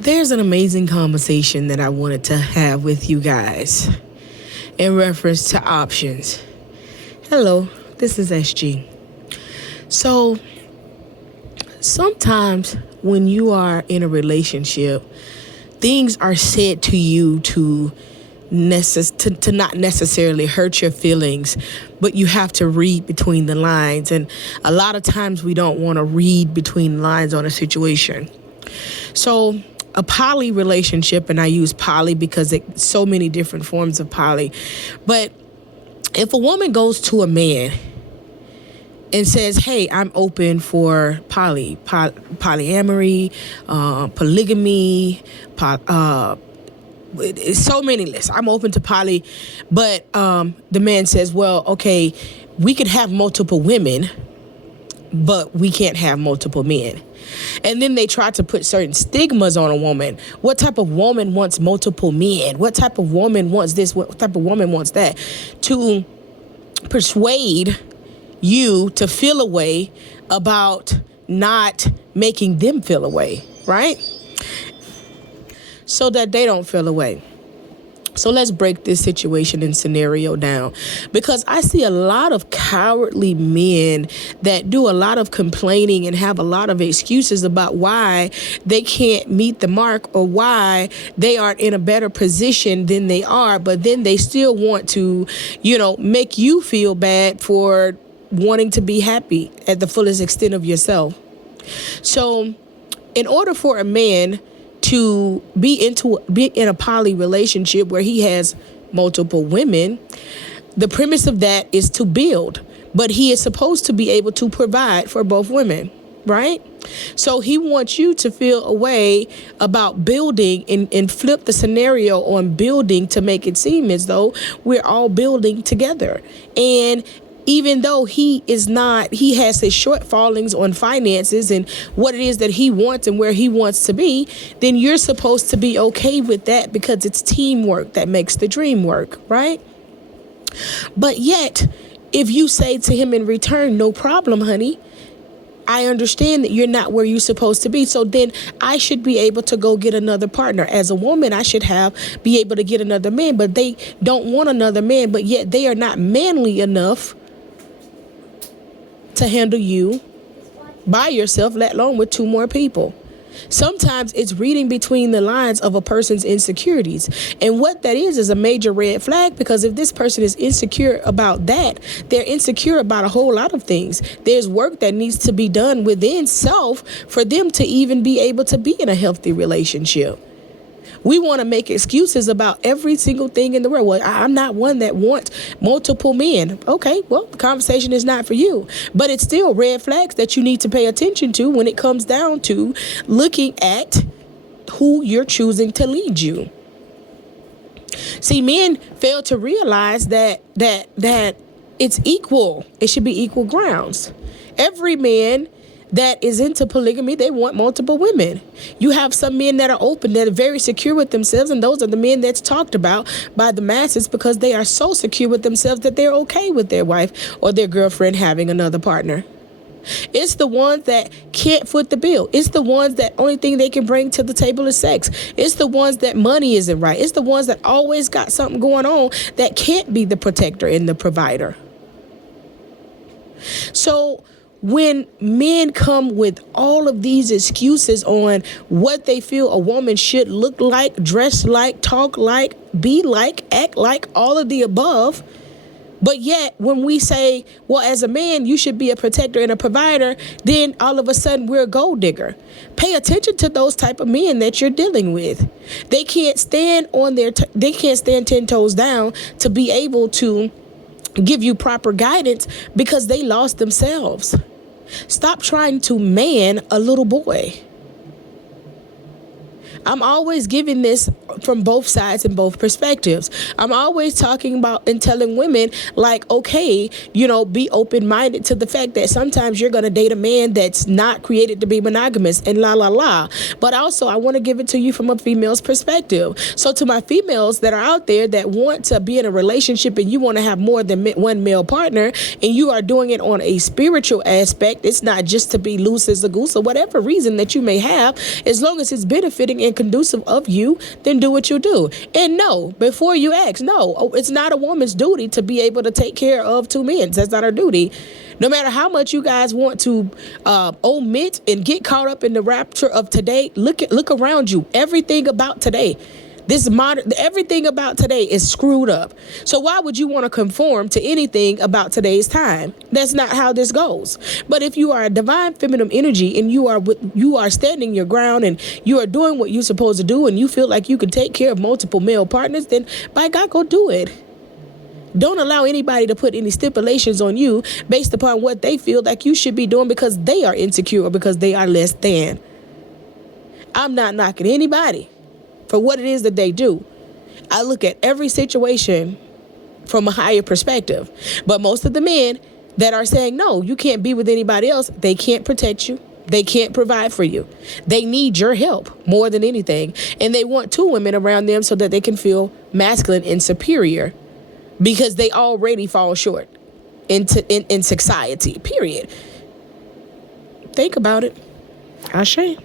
There's an amazing conversation that I wanted to have with you guys in reference to options. Hello, this is SG. So, sometimes when you are in a relationship, things are said to you to not necessarily hurt your feelings, but you have to read between the lines. And a lot of times we don't want to read between the lines on a situation. So a poly relationship, and I use poly because it's so many different forms of poly. But if a woman goes to a man and says, hey, I'm open for polyamory, polygamy, it's so many lists. I'm open to poly, but the man says, well, okay, we could have multiple women, but we can't have multiple men. And then they try to put certain stigmas on a woman. What type of woman wants multiple men? What type of woman wants this? What type of woman wants that? To persuade you to feel a way about not making them feel a way, right? So that they don't feel a way. So let's break this situation and scenario down, because I see a lot of cowardly men that do a lot of complaining and have a lot of excuses about why they can't meet the mark or why they aren't in a better position than they are. But then they still want to, make you feel bad for wanting to be happy at the fullest extent of yourself. So in order for a man to be in a poly relationship where he has multiple women, the premise of that is to build, but he is supposed to be able to provide for both women, right? So he wants you to feel a way about building and flip the scenario on building to make it seem as though we're all building together. And even though he has his shortfallings on finances and what it is that he wants and where he wants to be, then you're supposed to be okay with that because it's teamwork that makes the dream work, right? But yet, if you say to him in return, no problem, honey, I understand that you're not where you're supposed to be. So then I should be able to go get another partner. As a woman, I should be able to get another man, but they don't want another man, but yet they are not manly enough to handle you by yourself, let alone with two more people. Sometimes it's reading between the lines of a person's insecurities. And what that is a major red flag, because if this person is insecure about that, they're insecure about a whole lot of things. There's work that needs to be done within self for them to even be able to be in a healthy relationship. We want to make excuses about every single thing in the world. Well, I'm not one that wants multiple men. Okay, well, the conversation is not for you. But it's still red flags that you need to pay attention to when it comes down to looking at who you're choosing to lead you. See, men fail to realize that it's equal. It should be equal grounds. Every man that is into polygamy, they want multiple women. You have some men that are open, that are very secure with themselves, and those are the men that's talked about by the masses because they are so secure with themselves that they're okay with their wife or their girlfriend having another partner. It's the ones that can't foot the bill. It's the ones that only thing they can bring to the table is sex. It's the ones that money isn't right. It's the ones that always got something going on that can't be the protector and the provider. So when men come with all of these excuses on what they feel a woman should look like, dress like, talk like, be like, act like, all of the above, but yet when we say, well, as a man, you should be a protector and a provider, then all of a sudden we're a gold digger. Pay attention to those type of men that you're dealing with. They can't stand they can't stand 10 toes down to be able to give you proper guidance because they lost themselves. Stop trying to man a little boy. I'm always giving this from both sides and both perspectives. I'm always talking about and telling women, like, okay, be open-minded to the fact that sometimes you're going to date a man that's not created to be monogamous and la, la, la. But also, I want to give it to you from a female's perspective. So to my females that are out there that want to be in a relationship and you want to have more than one male partner, and you are doing it on a spiritual aspect, it's not just to be loose as a goose or whatever reason that you may have, as long as it's benefiting and conducive of you, then do what you do. And no, before you ask, no, it's not a woman's duty to be able to take care of two men. That's not her duty. No matter how much you guys want to omit and get caught up in the rapture of today, look around you. Everything about today, everything about today is screwed up. So why would you want to conform to anything about today's time? That's not how this goes. But if you are a divine feminine energy and you are standing your ground and you are doing what you're supposed to do and you feel like you can take care of multiple male partners, then by God, go do it. Don't allow anybody to put any stipulations on you based upon what they feel like you should be doing because they are insecure or because they are less than. I'm not knocking anybody for what it is that they do. I look at every situation from a higher perspective. But most of the men that are saying, no, you can't be with anybody else, they can't protect you. They can't provide for you. They need your help more than anything. And they want two women around them so that they can feel masculine and superior because they already fall short in society, period. Think about it. Ashe.